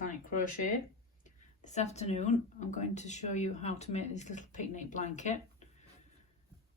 Planetcrochet. This afternoon I'm going to show you how to make this little picnic blanket.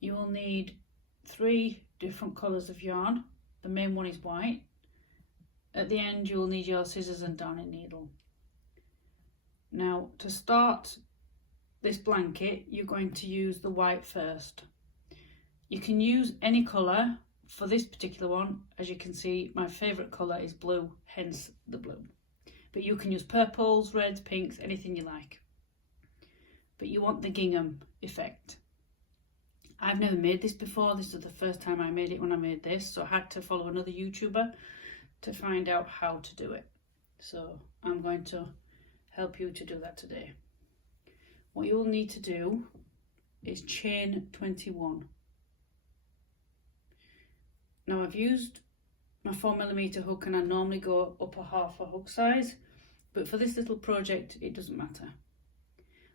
You will need 3 different colours of yarn. The main one is white. At the end you will need your scissors and darning needle. Now to start this blanket you're going to use the white first. You can use any colour. For this particular one, as you can see, my favourite colour is blue, hence the blue. But you can use purples, reds, pinks, anything you like. But you want the gingham effect. I've never made this before. This is the first time I made it when I made this, so I had to follow another YouTuber to find out how to do it. So I'm going to help you to do that today. What you'll need to do is chain 21. Now I've used my 4mm hook and I normally go up a half a hook size, but for this little project it doesn't matter.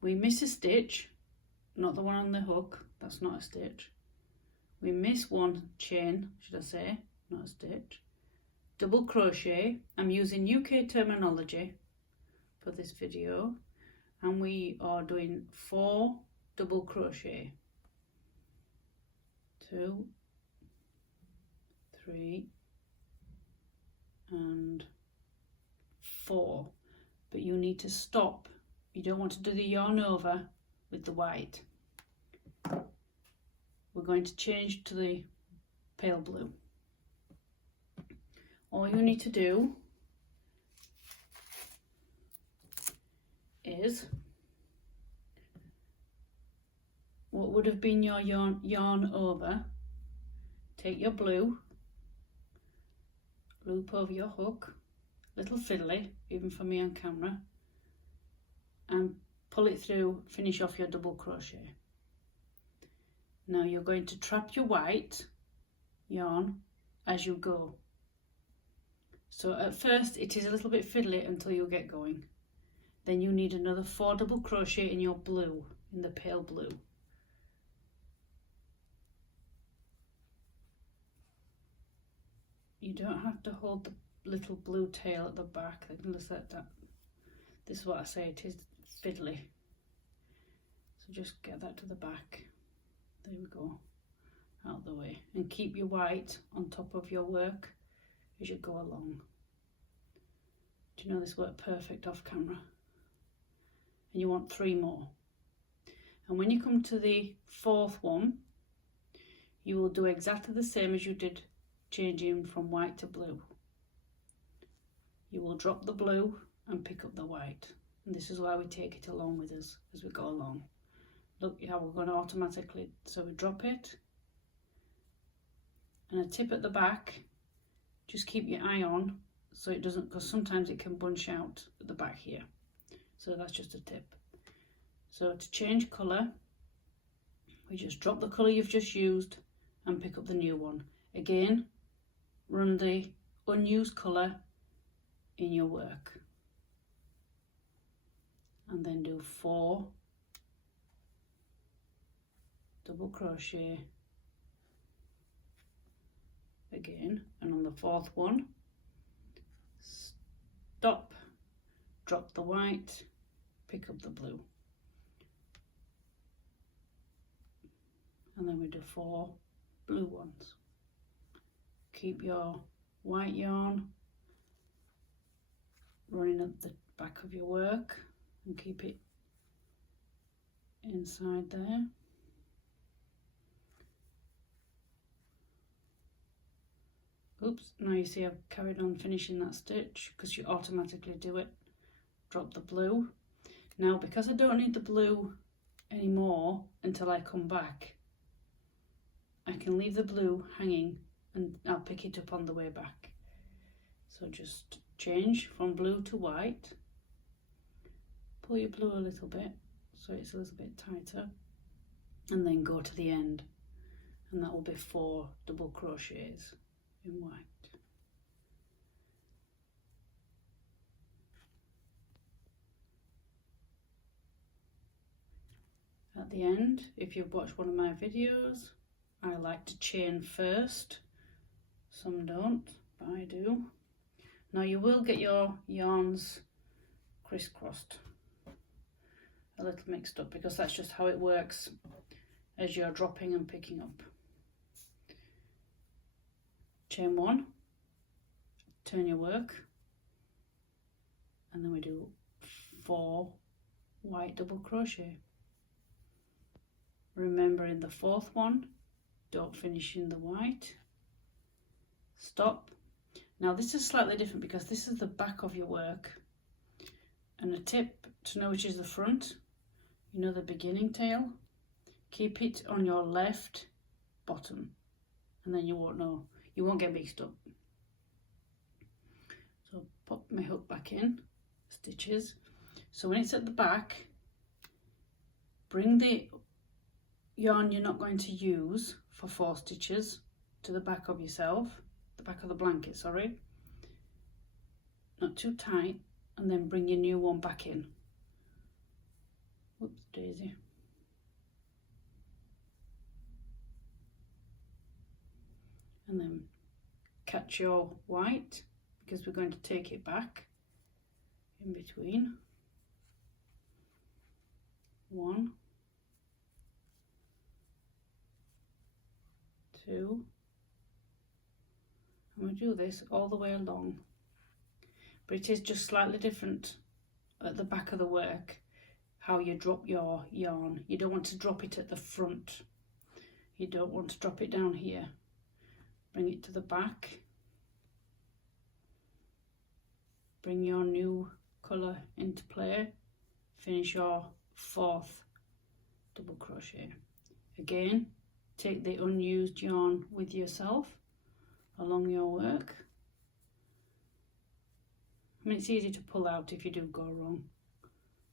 We miss a stitch, not the one on the hook, that's not a stitch. We miss one chain, should I say, not a stitch. Double crochet, I'm using UK terminology for this video, and we are doing 4 double crochet. 2, 3 and 4, but you need to stop. You don't want to do the yarn over with the white. We're going to change to the pale blue. All you need to do is what would have been your yarn over, take your blue, loop over your hook, little fiddly, even for me on camera, and pull it through, finish off your double crochet. Now you're going to trap your white yarn as you go. So at first it is a little bit fiddly until you get going. Then you need another 4 double crochet in your blue, in the pale blue. You don't have to hold the little blue tail at the back. Let's let that. This is what I say, it is fiddly. So just get that to the back. There we go. Out of the way. And keep your white on top of your work as you go along. Do you know this worked perfect off camera? And you want 3 more. And when you come to the 4th one, you will do exactly the same as you did changing from white to blue. You will drop the blue and pick up the white, and this is why we take it along with us as we go along. Look how we're going to automatically, so we drop it and a tip at the back. Just keep your eye on so it doesn't, because sometimes it can bunch out at the back here, so that's just a tip. So to change colour, we just drop the colour you've just used and pick up the new one. Again, run the unused colour in your work and then do 4 double crochet again, and on the 4th one stop, drop the white, pick up the blue, and then we do 4 blue ones. Keep your white yarn running at the back of your work and keep it inside there. Oops, now you see I've carried on finishing that stitch because you automatically do it. Drop the blue. Now because I don't need the blue anymore until I come back, I can leave the blue hanging and I'll pick it up on the way back. So just change from blue to white. Pull your blue a little bit so it's a little bit tighter, and then go to the end, and that will be 4 double crochets in white. At the end, if you've watched one of my videos, I like to chain first. Some don't, but I do. Now you will get your yarns crisscrossed, a little mixed up, because that's just how it works as you're dropping and picking up. Chain 1, turn your work, and then we do 4 white double crochet. Remember, in the 4th one, don't finish in the white, stop. Now this is slightly different because this is the back of your work, and a tip to know which is the front, you know, the beginning tail, keep it on your left bottom, and then you won't know, you won't get mixed up. So pop my hook back in, stitches. So when it's at the back, bring the yarn you're not going to use for 4 stitches to the back of yourself, the back of the blanket, sorry, not too tight, and then bring your new one back in. Whoops, daisy. And then catch your white, because we're going to take it back in between. 1, 2, and we do this all the way along, but it is just slightly different at the back of the work how you drop your yarn. You don't want to drop it at the front, you don't want to drop it down here. Bring it to the back, bring your new colour into play, finish your 4th double crochet. Again, take the unused yarn with yourself along your work. I mean, it's easy to pull out if you do go wrong,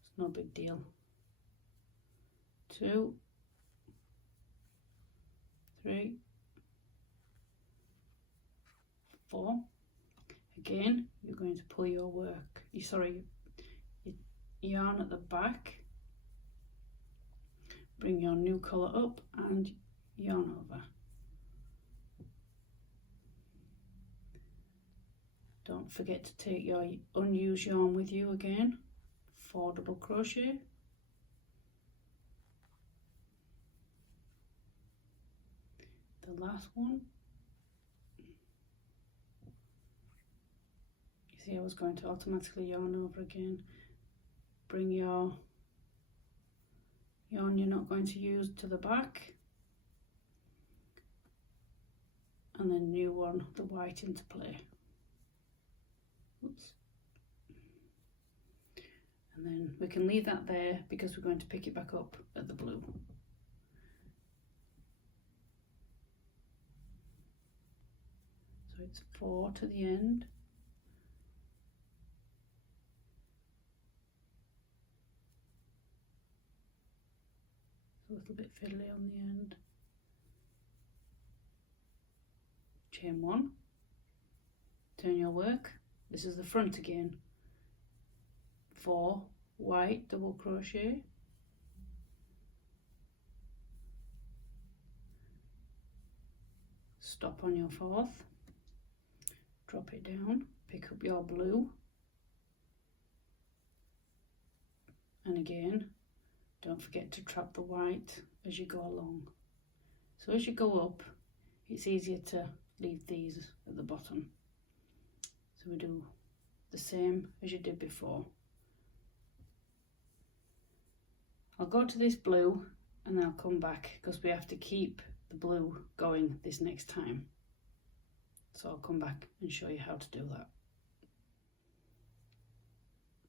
it's no big deal. 2, 3, 4. Again, you're going to pull your work, your yarn at the back, bring your new colour up and yarn over. Don't forget to take your unused yarn with you again. 4 double crochet. The last one. You see, I was going to automatically yarn over again. Bring your yarn you're not going to use to the back, and then new one, the white, into play. Oops. And then we can leave that there because we're going to pick it back up at the blue. So it's 4 to the end. A little bit fiddly on the end. Chain 1, turn your work, this is the front again, 4 white double crochet, stop on your 4th, drop it down, pick up your blue, and again, don't forget to trap the white as you go along. So as you go up, it's easier to leave these at the bottom. So we do the same as you did before. I'll go to this blue and then I'll come back because we have to keep the blue going this next time. So I'll come back and show you how to do that.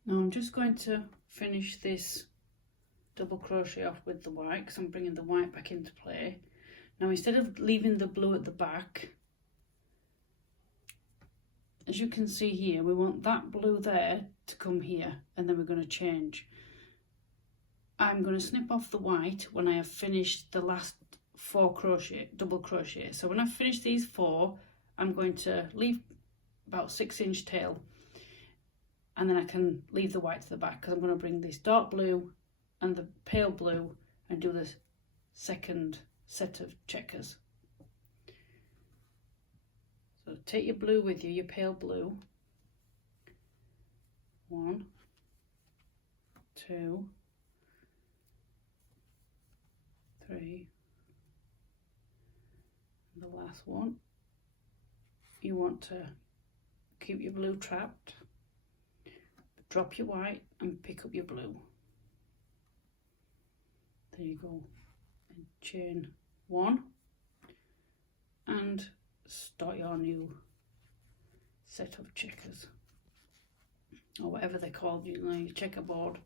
Now I'm just going to finish this double crochet off with the white because I'm bringing the white back into play. Now instead of leaving the blue at the back, as you can see here, we want that blue there to come here, and then we're going to change. I'm going to snip off the white when I have finished the last 4 double crochet. So when I've finished these 4, I'm going to leave about 6-inch tail, and then I can leave the white to the back because I'm going to bring this dark blue and the pale blue and do the second set of checkers. So take your blue with you, your pale blue. 1, 2, 3, and the last one. You want to keep your blue trapped, drop your white and pick up your blue. There you go, and chain 1 and start your new set of checkers, or whatever they're called, you know, your checkerboard.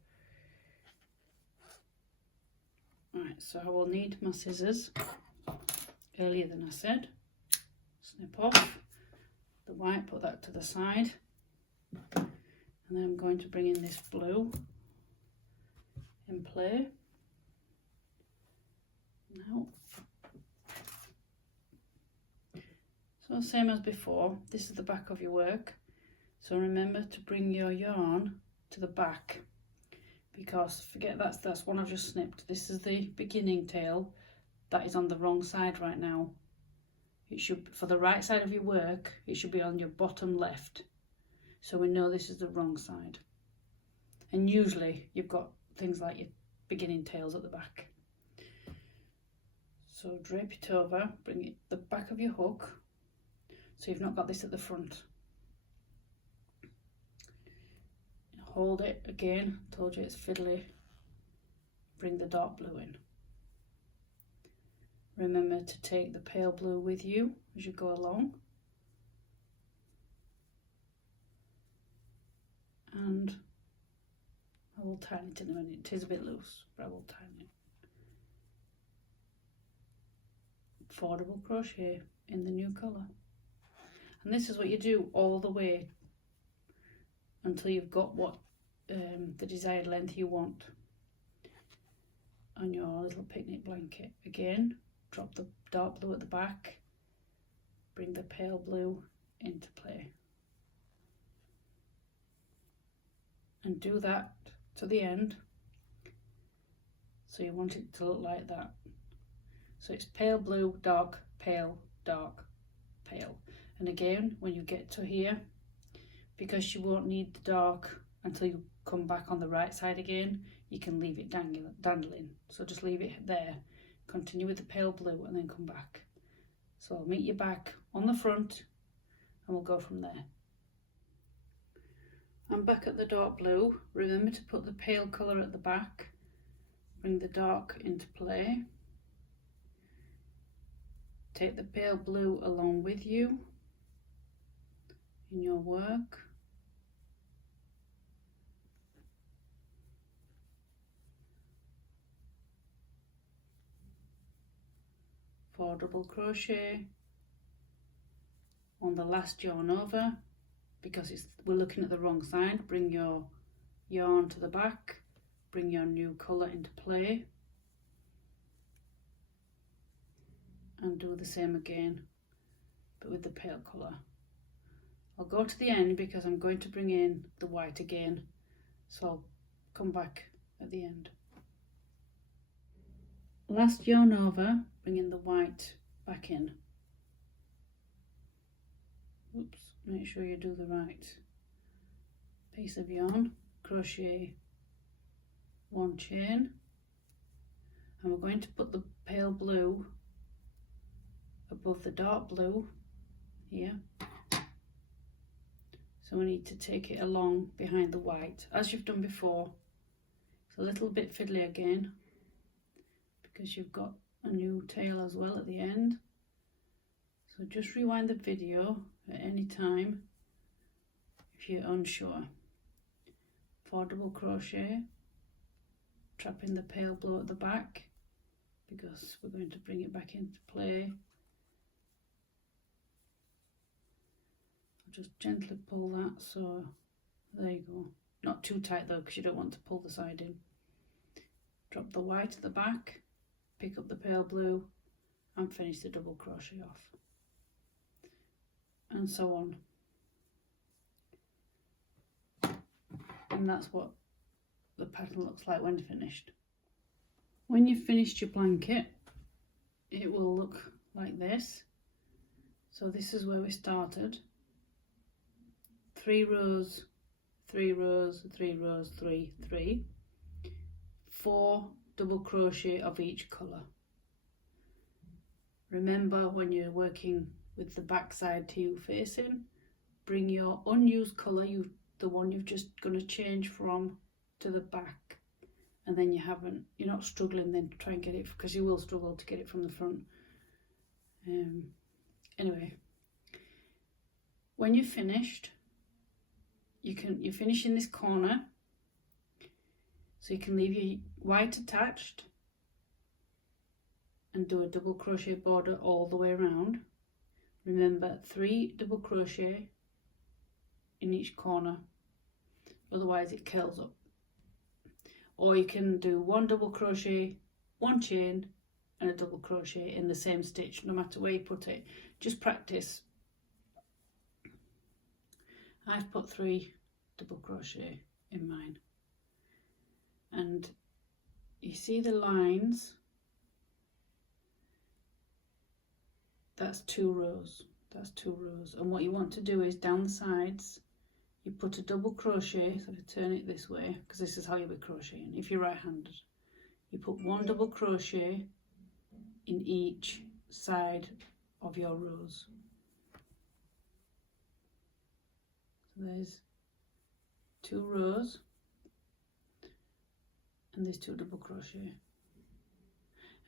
Right, so I will need my scissors earlier than I said. Snip off the white, put that to the side, and then I'm going to bring in this blue in play. Now, so same as before, this is the back of your work, so remember to bring your yarn to the back, because forget that's one I've just snipped. This is the beginning tail that is on the wrong side right now. It should, for the right side of your work, it should be on your bottom left, so we know this is the wrong side. And usually you've got things like your beginning tails at the back. So drape it over, bring it the back of your hook, so you've not got this at the front. Hold it again, told you it's fiddly. Bring the dark blue in. Remember to take the pale blue with you as you go along. And I will tighten it in a minute. It is a bit loose, but I will tighten it. 4 double crochet in the new colour. And this is what you do all the way until you've got what the desired length you want on your little picnic blanket. Again, drop the dark blue at the back, bring the pale blue into play, and do that to the end. So you want it to look like that. So it's pale blue, dark, pale, dark, pale. And again, when you get to here, because you won't need the dark until you come back on the right side again, you can leave it dangling. So just leave it there, continue with the pale blue and then come back. So I'll meet you back on the front and we'll go from there. I'm back at the dark blue. Remember to put the pale colour at the back, bring the dark into play. Take the pale blue along with you in your work. Four double crochet on the last yarn over, because we're looking at the wrong side. Bring your yarn to the back, bring your new colour into play, and do the same again but with the pale colour. I'll go to the end because I'm going to bring in the white again, so I'll come back at the end. Last yarn over, bring in the white back in. Oops, make sure you do the right piece of yarn. Crochet 1 chain, and we're going to put the pale blue above the dark blue here. So we need to take it along behind the white, as you've done before. It's a little bit fiddly again, because you've got a new tail as well at the end. So just rewind the video at any time if you're unsure. 4 double crochet, trapping the pale blue at the back, because we're going to bring it back into play. Just gently pull that, so there you go. Not too tight though, because you don't want to pull the side in. Drop the white at the back, pick up the pale blue and finish the double crochet off, and so on. And that's what the pattern looks like when finished. When you've finished your blanket, it will look like this. So this is where we started. 3 rows, 3 rows, 3 rows, 3, 3. 4 double crochet of each colour. Remember, when you're working with the back side to you facing, bring your unused colour, the one you've just going to change from, to the back, and then you're not struggling then to try and get it, because you will struggle to get it from the front. Anyway, when you've finished, you finish in this corner, so you can leave your white attached and do a double crochet border all the way around. Remember, 3 double crochet in each corner, otherwise it curls up. Or you can do 1 double crochet, 1 chain and a double crochet in the same stitch, no matter where you put it. Just practice. I've put 3 double crochet in mine, and you see the lines, that's 2 rows, and what you want to do is down the sides you put a double crochet. So if you turn it this way, because this is how you'll be crocheting if you're right-handed, you put 1 double crochet in each side of your rows. So there's 2 rows and there's 2 double crochet.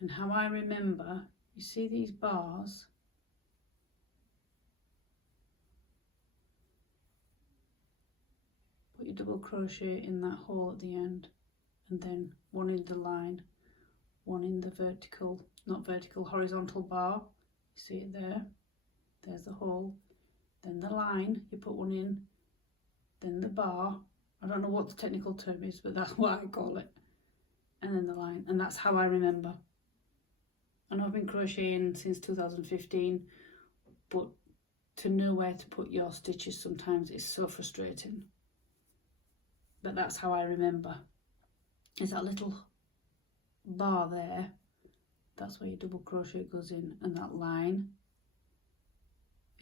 And how I remember, you see these bars, put your double crochet in that hole at the end, and then 1 in the line, 1 in the horizontal bar. You see it there, there's the hole, then the line, you put 1 in, then the bar, I don't know what the technical term is, but that's what I call it, and then the line. And that's how I remember. And I've been crocheting since 2015, but to know where to put your stitches sometimes is so frustrating. But that's how I remember. Is that little bar there, that's where your double crochet goes in, and that line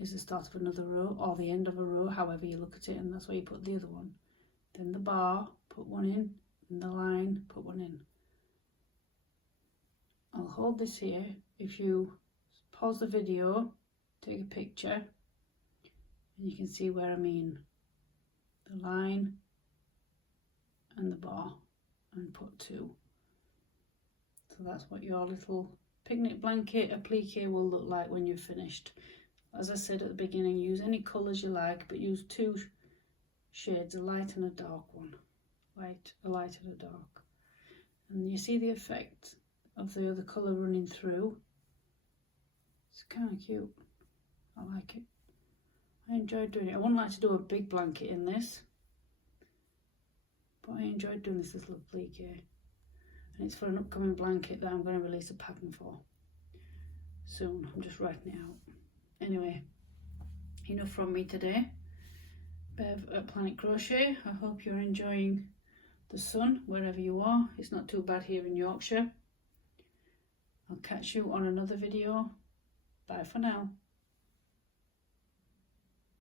is the start of another row or the end of a row, however you look at it, and that's where you put the other one. Then the bar, put 1 in, and the line, put 1 in. I'll hold this here. If you pause the video, take a picture, and you can see where I mean. The line and the bar, and put 2. So that's what your little picnic blanket applique will look like when you're finished. As I said at the beginning, use any colours you like, but use 2 shades, a light and a dark one. A light and a dark. And you see the effect of the other colour running through. It's kind of cute. I like it. I enjoyed doing it. I wouldn't like to do a big blanket in this, but I enjoyed doing this little applique. And it's for an upcoming blanket that I'm going to release a pattern for soon. I'm just writing it out. Anyway, enough from me today. Bev at Planetcrochet. I hope you're enjoying the sun wherever you are. It's not too bad here in Yorkshire. I'll catch you on another video. Bye for now.